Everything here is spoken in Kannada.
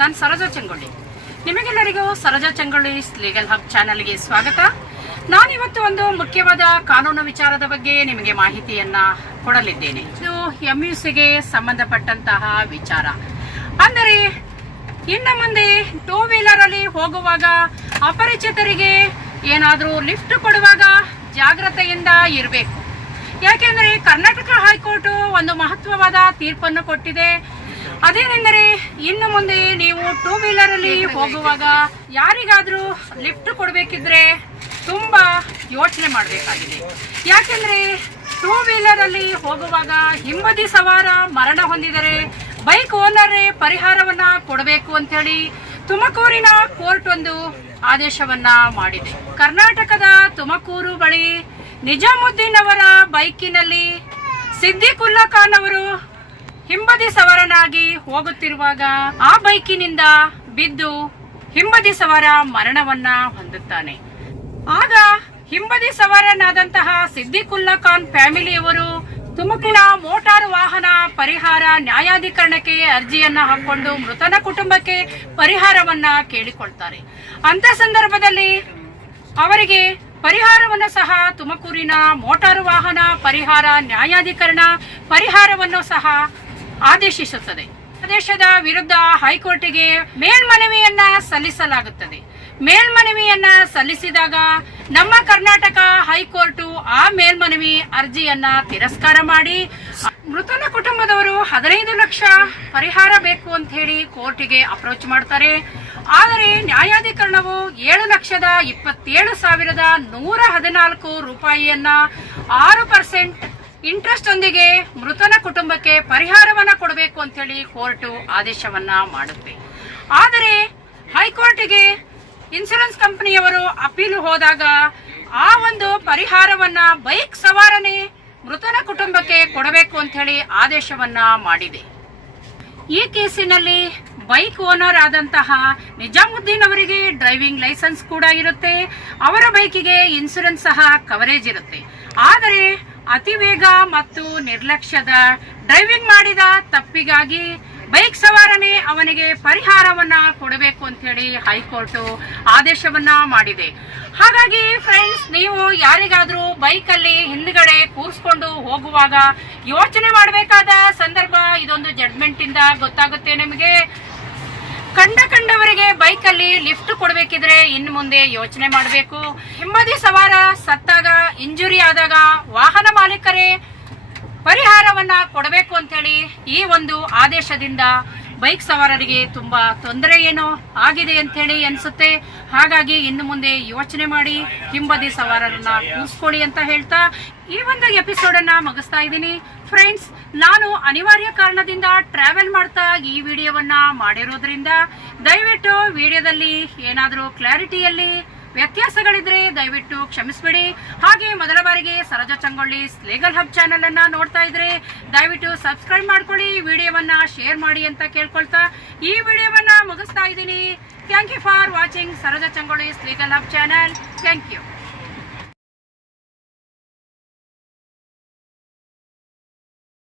ನಾನು ಸರೋಜಾ ಚಂಗೊಳ್ಳಿ. ನಿಮಗೆಲ್ಲರಿಗೂ ಸರೋಜಾ ಚಂಗೊಳ್ಳಿ ಲೀಗಲ್ ಹಬ್ ಚಾನೆಲ್ಗೆ ಸ್ವಾಗತ. ನಾನಿವತ್ತು ಒಂದು ಮುಖ್ಯವಾದ ಕಾನೂನು ವಿಚಾರದ ಬಗ್ಗೆ ನಿಮಗೆ ಮಾಹಿತಿಯನ್ನ ಕೊಡಲಿದ್ದೇನೆ. ಇದು MUCಗೆ ಸಂಬಂಧಪಟ್ಟಂತಹ ವಿಚಾರ. ಅಂದರೆ ಇನ್ನು ಮುಂದೆ ಟೂ ವೀಲರ್ ಅಲ್ಲಿ ಹೋಗುವಾಗ ಅಪರಿಚಿತರಿಗೆ ಏನಾದರೂ ಲಿಫ್ಟ್ ಕೊಡುವಾಗ ಜಾಗ್ರತೆಯಿಂದ ಇರಬೇಕು. ಯಾಕೆಂದರೆ ಕರ್ನಾಟಕ ಹೈಕೋರ್ಟ್ ಒಂದು ಮಹತ್ವವಾದ ತೀರ್ಪನ್ನು ಕೊಟ್ಟಿದೆ. ಅದೇನೆಂದರೆ ಇನ್ನು ಮುಂದೆ ನೀವು ಟೂ ವೀಲರ್ ಅಲ್ಲಿ ಹೋಗುವಾಗ ಯಾರಿಗಾದ್ರೂ ಲಿಫ್ಟ್ ಕೊಡಬೇಕಿದ್ರೆ ತುಂಬಾ ಯೋಚನೆ ಮಾಡಬೇಕಾಗಿದೆ. ಯಾಕೆಂದ್ರೆ ಟೂ ವೀಲರ್ ಅಲ್ಲಿ ಹೋಗುವಾಗ ಹಿಂಬದಿ ಸವಾರ ಮರಣ ಹೊಂದಿದರೆ ಬೈಕ್ ಓನರೇ ಪರಿಹಾರವನ್ನ ಕೊಡಬೇಕು ಅಂತ ಹೇಳಿ ತುಮಕೂರಿನ ಕೋರ್ಟ್ ಒಂದು ಆದೇಶವನ್ನ ಮಾಡಿದೆ. ಕರ್ನಾಟಕದ ತುಮಕೂರು ಬಳಿ ನಿಜಾಮುದ್ದೀನ್ ಅವರ ಬೈಕಿನಲ್ಲಿ ಸಿದ್ದಿಕುಲ್ಲಾ ಖಾನ್ ಅವರು ಹಿಂಬದಿ ಸವಾರನಾಗಿ ಹೋಗುತ್ತಿರುವಾಗ ಆ ಬೈಕಿನಿಂದ ಬಿದ್ದು ಹಿಂಬದಿ ಸವಾರ ಮರಣವನ್ನ ಹೊಂದುತ್ತಾನೆ. ಆಗ ಹಿಂಬದಿ ಸವಾರನಾದಂತಹ ಸಿದ್ದಿಕುಲ್ಲಾ ಖಾನ್ ಫ್ಯಾಮಿಲಿಯವರು ತುಮಕೂರಿನ ಮೋಟಾರು ವಾಹನ ಪರಿಹಾರ ನ್ಯಾಯಾಧಿಕರಣಕ್ಕೆ ಅರ್ಜಿಯನ್ನ ಹಾಕೊಂಡು ಮೃತನ ಕುಟುಂಬಕ್ಕೆ ಪರಿಹಾರವನ್ನ ಕೇಳಿಕೊಳ್ತಾರೆ. ಅಂತ ಸಂದರ್ಭದಲ್ಲಿ ಅವರಿಗೆ ಪರಿಹಾರವನ್ನು ಸಹ ತುಮಕೂರಿನ ಮೋಟಾರು ವಾಹನ ಪರಿಹಾರ ನ್ಯಾಯಾಧಿಕರಣ ಪರಿಹಾರವನ್ನು ಸಹ ಆದೇಶಿಸುತ್ತದೆ. ಆದೇಶದ ವಿರುದ್ಧ ಹೈಕೋರ್ಟಿಗೆ ಮೇಲ್ಮನವಿಯನ್ನ ಸಲ್ಲಿಸಲಾಗುತ್ತದೆ. ಮೇಲ್ಮನವಿಯನ್ನ ಸಲ್ಲಿಸಿದಾಗ ನಮ್ಮ ಕರ್ನಾಟಕ ಹೈಕೋರ್ಟ್ ಆ ಮೇಲ್ಮನವಿ ಅರ್ಜಿಯನ್ನ ತಿರಸ್ಕಾರ ಮಾಡಿ ಮೃತನ ಕುಟುಂಬದವರು 15 ಲಕ್ಷ ಪರಿಹಾರ ಬೇಕು ಅಂತ ಹೇಳಿ ಕೋರ್ಟಿಗೆ ಅಪ್ರೋಚ್ ಮಾಡ್ತಾರೆ. ಆದರೆ ನ್ಯಾಯಾಧಿಕರಣವು 7,27,114 ರೂಪಾಯಿಯನ್ನ 6% ಇಂಟ್ರೆಸ್ಟ್ ಒಂದಿಗೆ ಮೃತನ ಕುಟುಂಬಕ್ಕೆ ಪರಿಹಾರವನ್ನ ಕೊಡಬೇಕು ಅಂತ ಹೇಳಿ ಕೋರ್ಟ್ ಆದೇಶವನ್ನ ಮಾಡುತ್ತೆ. ಆದರೆ ಹೈಕೋರ್ಟಿಗೆ ಇನ್ಸೂರೆನ್ಸ್ ಕಂಪನಿಯವರು ಅಪೀಲು ಹೋದಾಗ ಆ ಒಂದು ಪರಿಹಾರವನ್ನ ಬೈಕ್ ಸವಾರನೇ ಮೃತನ ಕುಟುಂಬಕ್ಕೆ ಕೊಡಬೇಕು ಅಂತ ಹೇಳಿ ಆದೇಶವನ್ನ ಮಾಡಿದೆ. ಈ ಕೇಸಿನಲ್ಲಿ ಬೈಕ್ ಓನರ್ ಆದಂತಹ ನಿಜಾಮುದ್ದೀನ್ ಅವರಿಗೆ ಡ್ರೈವಿಂಗ್ ಲೈಸೆನ್ಸ್ ಕೂಡ ಇರುತ್ತೆ. ಅವರ ಬೈಕಿಗೆ ಇನ್ಸೂರೆನ್ಸ್ ಸಹ ಕವರೇಜ್ ಇರುತ್ತೆ. ಆದರೆ ಅತಿ ವೇಗ ಮತ್ತು ನಿರ್ಲಕ್ಷ್ಯದ ಡ್ರೈವಿಂಗ್ ಮಾಡಿದ ತಪ್ಪಿಗಾಗಿ ಬೈಕ್ ಸವಾರನೇ ಅವನಿಗೆ ಪರಿಹಾರವನ್ನ ಕೊಡಬೇಕು ಅಂತ ಹೇಳಿ ಹೈಕೋರ್ಟ್ ಆದೇಶವನ್ನ ಮಾಡಿದೆ. ಹಾಗಾಗಿ ಫ್ರೆಂಡ್ಸ್, ನೀವು ಯಾರಿಗಾದ್ರೂ ಬೈಕ್ ಅಲ್ಲಿ ಹಿಂದ್ಗಡೆ ಕೂರಿಸ್ಕೊಂಡು ಹೋಗುವಾಗ ಯೋಚನೆ ಮಾಡಬೇಕಾದ ಸಂದರ್ಭ ಇದೊಂದು ಜಡ್ಜ್ಮೆಂಟ್ ಇಂದ ಗೊತ್ತಾಗುತ್ತೆ ನಿಮಗೆ. ಕಂಡವರಿಗೆ ಬೈಕ್ ಅಲ್ಲಿ ಲಿಫ್ಟ್ ಕೊಡಬೇಕಿದ್ರೆ ಇನ್ನು ಮುಂದೆ ಯೋಚನೆ ಮಾಡಬೇಕು. ಹಿಂಬದಿ ಸವಾರ ಸತ್ತಾಗ ಇಂಜುರಿ ಆದಾಗ ವಾಹನ ಮಾಲೀಕರೇ ಪರಿಹಾರವನ್ನ ಕೊಡಬೇಕು ಅಂತ ಹೇಳಿ ಈ ಒಂದು ಆದೇಶದಿಂದ ಬೈಕ್ ಸವಾರರಿಗೆ ತುಂಬಾ ತೊಂದರೆ ಏನೋ ಆಗಿದೆ ಅಂತ ಹೇಳಿ ಅನ್ಸುತ್ತೆ. ಹಾಗಾಗಿ ಇನ್ನು ಮುಂದೆ ಯೋಚನೆ ಮಾಡಿ ಹಿಂಬದಿ ಸವಾರರನ್ನ ಕೂರಿಸ್ಕೊಳ್ಳಿ ಅಂತ ಹೇಳ್ತಾ ಈ ಒಂದು ಎಪಿಸೋಡ್ ಅನ್ನ ಮುಗಿಸ್ತಾ ಇದ್ದೀನಿ. ಫ್ರೆಂಡ್ಸ್, ನಾನು ಅನಿವಾರ್ಯ ಕಾರಣದಿಂದ ಟ್ರಾವೆಲ್ ಮಾಡ್ತಾ ಈ ವಿಡಿಯೋವನ್ನ ಮಾಡಿರೋದ್ರಿಂದ ದಯವಿಟ್ಟು ವಿಡಿಯೋದಲ್ಲಿ ಏನಾದರೂ ಕ್ಲಾರಿಟಿಯಲ್ಲಿ ವ್ಯತ್ಯಾಸಗಳಿದ್ರೆ ದಯವಿಟ್ಟು ಕ್ಷಮಿಸಬೇಡಿ. ಹಾಗೆ ಮೊದಲ ಬಾರಿಗೆ Saroja Changolli legal hub channel ಅನ್ನ ನೋಡ್ತಾ ಇದ್ರೆ ದಯವಿಟ್ಟು ಸಬ್ಸ್ಕ್ರೈಬ್ ಮಾಡ್ಕೊಳ್ಳಿ, ವಿಡಿಯೋವನ್ನ ಶೇರ್ ಮಾಡಿ ಅಂತ ಕೇಳ್ಕೊಳ್ತಾ ಈ ವಿಡಿಯೋವನ್ನ ಮುಗಿಸ್ತಾ ಇದ್ದೀನಿ. Thank you for watching Saroja Changolli legal hub channel. Thank you.